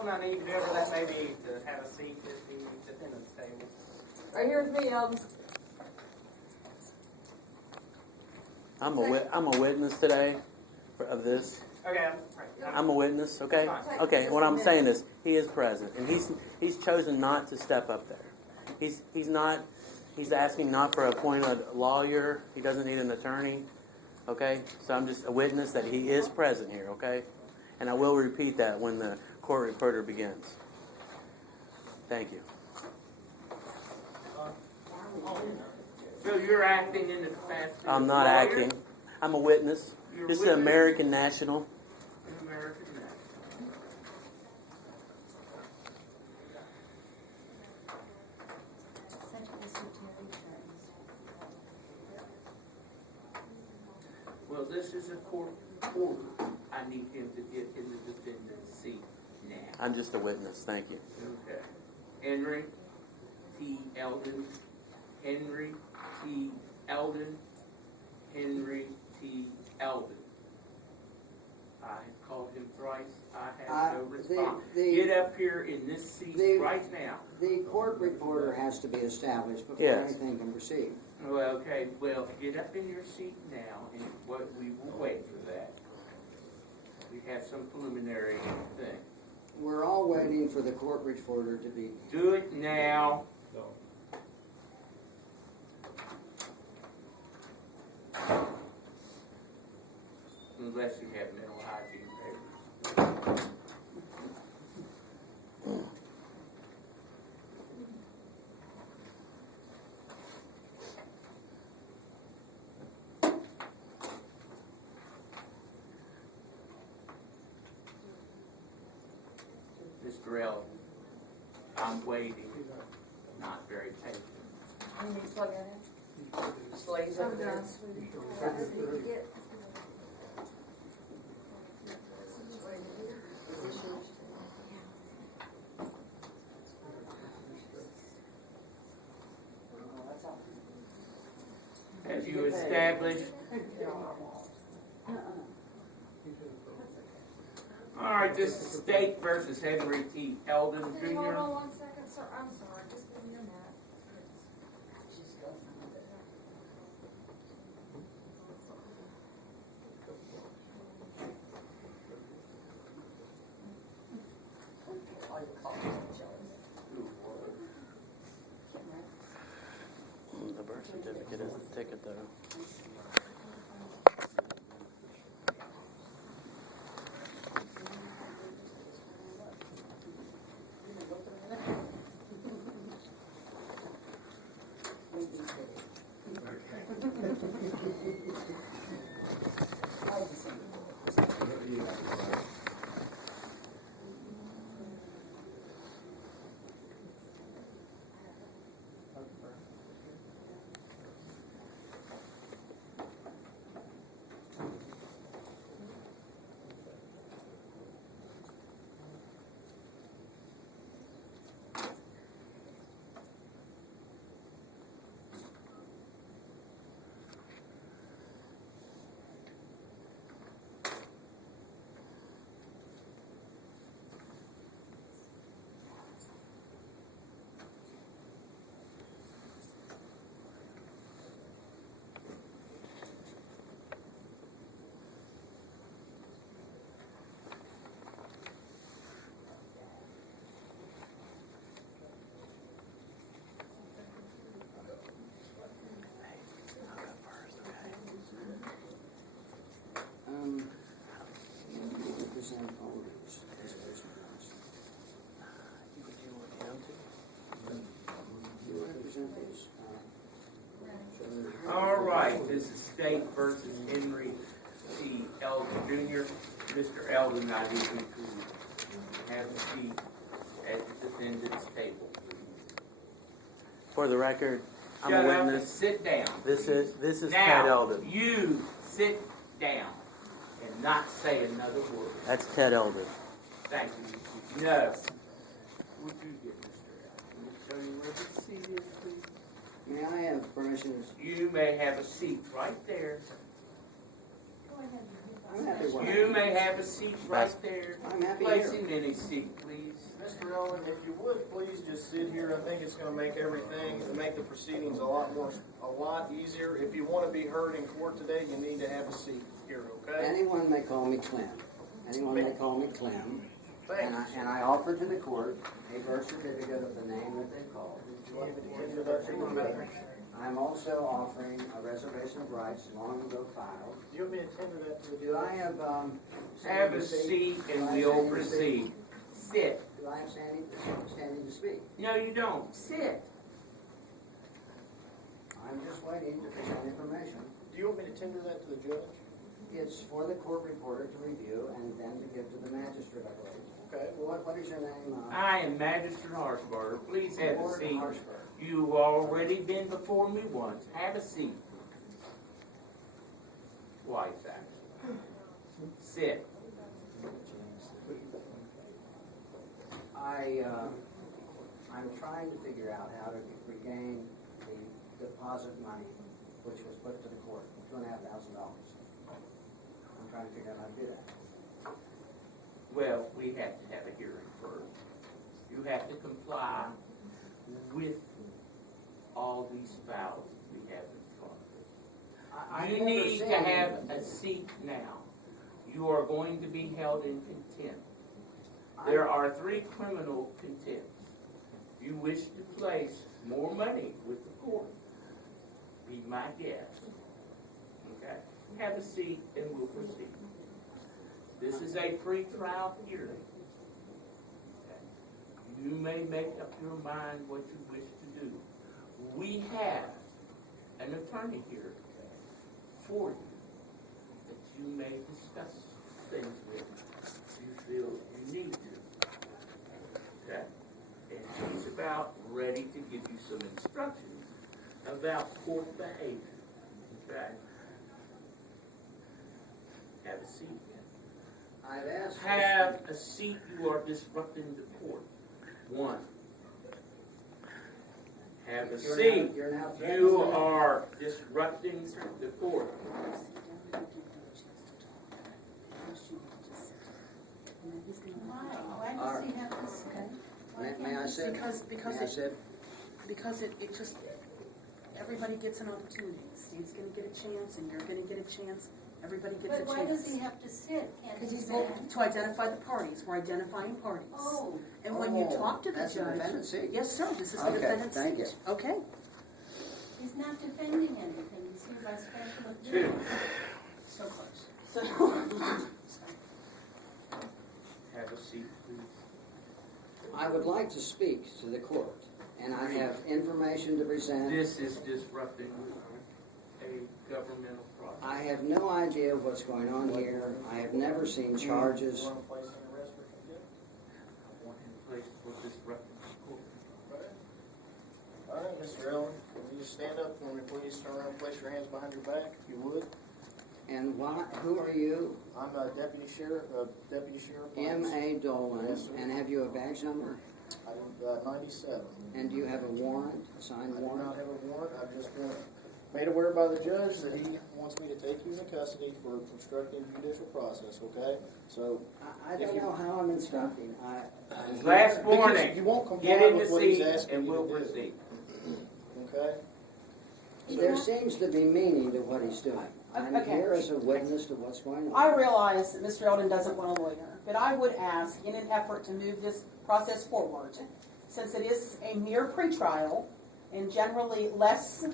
Eldon, I need whoever that may be to have a seat at the defendant's table. Right here with me, Eldon. I'm a witness today of this. Okay, I'm a witness, okay? Okay, what I'm saying is, he is present, and he's chosen not to step up there. He's asking not for an appointed lawyer. He doesn't need an attorney, okay? So I'm just a witness that he is present here, okay? And I will repeat that when the court reporter begins. Thank you. So you're acting in the capacity I'm of not lawyer? acting. I'm a witness. You're a This is witness? an American national. An American national. Well, this is a court order. I need him to get in the defendant's seat now. I'm just a witness. Thank you. Okay. Henry T. Eldon. Henry T. Eldon. Henry T. Eldon. I have called him thrice. I have no response. Get up here in this seat right now. The court reporter has to be established before Yes. anything can proceed. Well, okay. Well, get up in your seat now, and we will wait for that. We have some preliminary thing. We're all waiting for the court reporter to be. Do it now. Unless you have mental hygiene papers. Mr. Eldon, I'm waiting, not very patient. You need to plug that in? Slaves over there. Have you established? All right, this is State versus Henry T. Eldon Hold Jr. on 1 second, sir. I'm sorry. Just give me a minute. The birth certificate is the ticket, though. Represent all of these. You represent these. All right, this is State versus Henry T. Eldon Jr. Mr. Eldon, I need you to have a seat at the defendant's table. For the record, I'm Shut a up and witness. sit down. This is Now, Ted Eldon. you sit down and not say another word. That's Ted Eldon. Thank you. No. Would you get Mr. Eldon? Let me show you where the seat is, please. May I have permission? You may have a seat right there. Go ahead and I'm happy where I You am. may have a seat right there. I'm happy Place here. him in his seat, please. Mr. Owen, if you would, please just sit here. I think it's gonna make the proceedings a lot easier. If you wanna be heard in court today, you need to have a seat here, okay? Anyone may call me Clem. Anyone may call me Clem. Thanks. And I offer to the court a birth certificate of the name that they called. Do you want me to give you that certificate? I'm also offering a reservation of rights long ago filed. Do you want me to tender that to the Do I have, Have a seat and we'll proceed. Sit. Do I have standing to speak? No, you don't. Sit. I'm just waiting to present information. Do you want me to tender that to the judge? It's for the court reporter to review and then to give to the magistrate, I believe. Okay. What is your name? I am Magistrate Harshbarger. Please have a Ward seat. Harshburg. You've already been before me once. Have a seat. Twice, actually. Sit. I'm trying to figure out how to regain the deposit money which was put to the court, $2,500. I'm trying to figure out how to do that. Well, we have to have a hearing first. You have to comply with all these files we have in front of us. You need to have a seat now. You are going to be held in contempt. There are 3 criminal contempts. If you wish to place more money with the court, be my guest. Okay? Have a seat and we'll proceed. This is a pre-trial hearing. Okay? You may make up your mind what you wish to do. We have an attorney here for you that you may discuss things with if you feel you need to. Okay? And he's about ready to give you some instructions about court behavior. Okay? Have a seat. I've asked. Have a seat. You are disrupting the court. 1. Have a seat. You're now You are disrupting the court. Why does he have to sit? May I sit? May I sit? Because it just, everybody gets an opportunity. Steve's gonna get a chance, and you're gonna get a chance. Everybody gets a But chance. why does he have to sit? Can't he Because he's stand? to identify the parties. We're identifying parties. Oh, And when you talk to the That's the judge. defendant's seat? Yes, sir, this is the Okay, defendant's seat. thank you. Okay. he's not defending anything. He's here by special 2. appeal. So close. So, Have a seat, please. I would like to speak to the court, and I have information to present. This is disrupting a governmental process. I have no idea what's going on here. I have never seen charges. You want to place an arrest for contempt? I want him placed for disrupting the court. All right, Mr. Allen, will you just stand up for me, please? Turn around and place your hands behind your back, if you would. And who are you? I'm a deputy sheriff. M.A. Dolan. Yes, sir. And have you a badge number? I'm 97. And do you have a warrant, a signed I do warrant? not have a warrant. I've just been made aware by the judge that he wants me to take you into custody for obstructing judicial process, okay? So, I don't know how I'm instructing. Last because warning. you won't comply Get in with the what he's seat asking and you we'll to do. proceed. Okay? There seems to be meaning to what he's doing. I'm Okay. here as a witness to what's going I on. realize that Mr. Eldon doesn't want a lawyer, but I would ask, in an effort to move this process forward, since it is a mere pretrial and generally less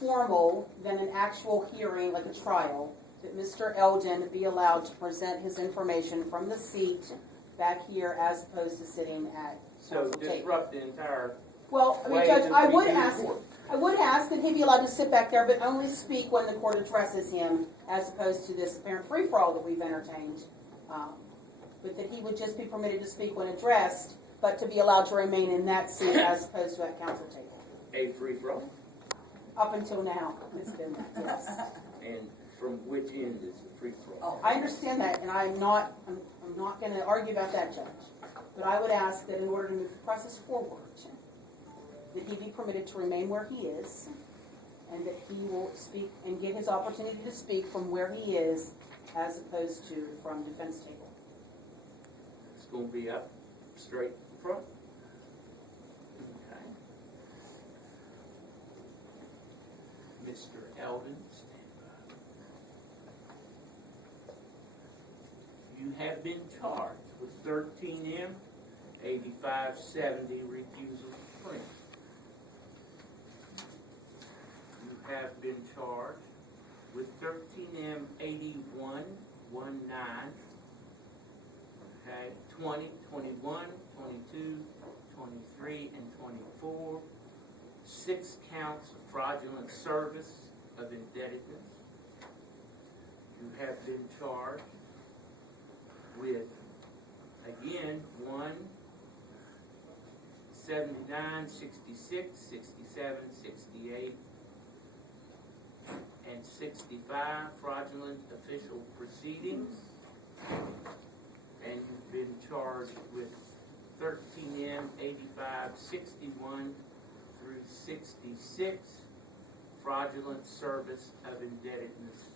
formal than an actual hearing like a trial, that Mr. Eldon be allowed to present his information from the seat back here as opposed to sitting at So council table. disrupt the entire Well, I mean, way Judge, that I we would do ask, court. that he be allowed to sit back there, but only speak when the court addresses him, as opposed to this apparent free-for-all that we've entertained. But that he would just be permitted to speak when addressed, but to be allowed to remain in that seat as opposed to at council table. A free for all. Up until now, it's been that, yes. And from which end is the free for all? I understand that, and I'm not going to argue about that, Judge. But I would ask that in order to move the process forward, that he be permitted to remain where he is, and that he will speak and get his opportunity to speak from where he is as opposed to from defense table. It's gonna be up straight in front. Okay. Mr. Eldon, stand by. You have been charged with 13M 8570 refusal to print. You have been charged with 13M 8119. Okay, 20, 21, 22, 23, and 24. 6 counts of fraudulent service of indebtedness. You have been charged with, again, 1, 79, 66, 67, 68, and 65 fraudulent official proceedings. And you've been charged with 13M 8561 through 66 fraudulent service of indebtedness.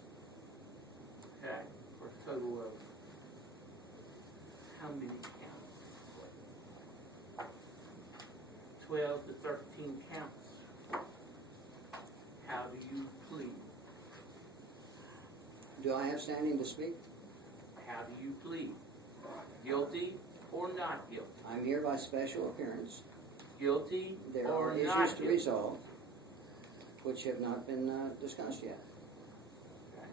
Okay, for a total of how many counts? 12 to 13 counts. How do you plead? Do I have standing to speak? How do you plead? Guilty or not guilty? I'm here by special appearance. Guilty There or are not issues to guilty? resolve which have not been discussed yet. Okay.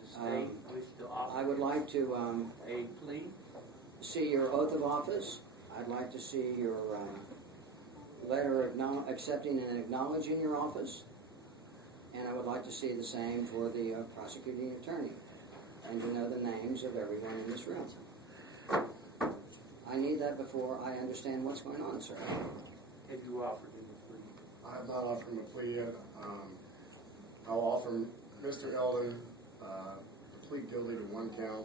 Does the state wish to offer I would like to a plea? see your oath of office. I'd like to see your letter accepting and acknowledging your office. And I would like to see the same for the prosecuting attorney. And to know the names of everyone in this room. I need that before I understand what's going on, sir. Have you offered any plea? I have not offered him a plea yet. I'll offer Mr. Eldon to plead guilty to 1 count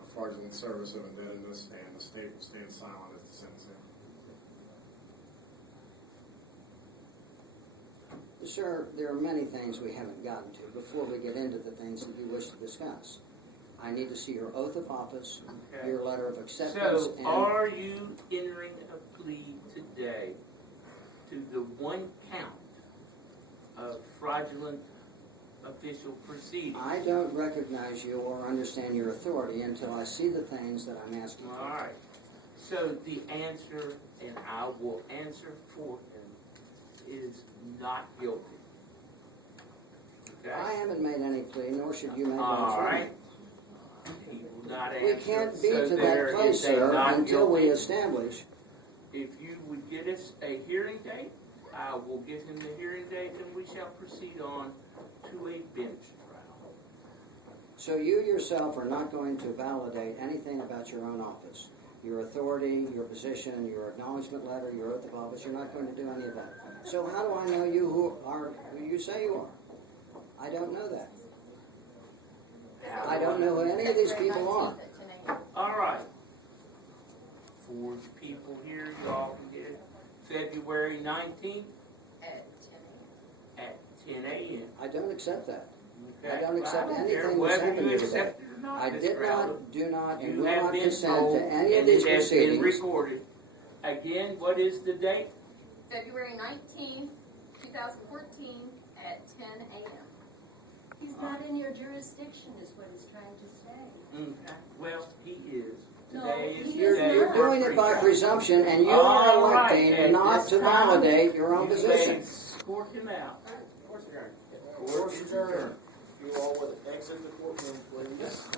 of fraudulent service of indebtedness, and the state will stand silent as to sentencing. Sir, there are many things we haven't gotten to before we get into the things that you wish to discuss. I need to see your oath of office, Okay. your letter of acceptance, So, and are you entering a plea today to the 1 count of fraudulent official proceedings? I don't recognize you or understand your authority until I see the things that I'm asking All for. right. So the answer, and I will answer for him, is not guilty. Okay? I haven't made any plea, nor should you make one All for me. right. He will not answer. We can't be so to there that place, is a sir, not until we guilty. establish. If you would get us a hearing date, I will give him the hearing date, and we shall proceed on to a bench trial. So you yourself are not going to validate anything about your own office. Your authority, your position, your acknowledgement letter, your oath of office, you're not going to do any of that. So how do I know you who you say you are? I don't know that. I don't know who any of these people are. All right. For the people here, y'all can get it. February 19th At 10 at 10 a.m. I don't accept that. Okay? I don't accept Well, anything that's whether happened you here today. accept it or not, I Mr. did Allen, not, do not, and you will have not been consent told, to any of and these it has been proceedings. recorded. Again, what is the date? February 19th, 2014 at 10 a.m. He's not in your jurisdiction, is what he's trying to say. Okay. Well, he is. No, Today is he the is day. not. You're for doing it by pre-trial. presumption, and you All are right, electing at not this to time, validate your own You position. may escort him out. Course adjourned. Court is adjourned. You all would exit the courtroom, please.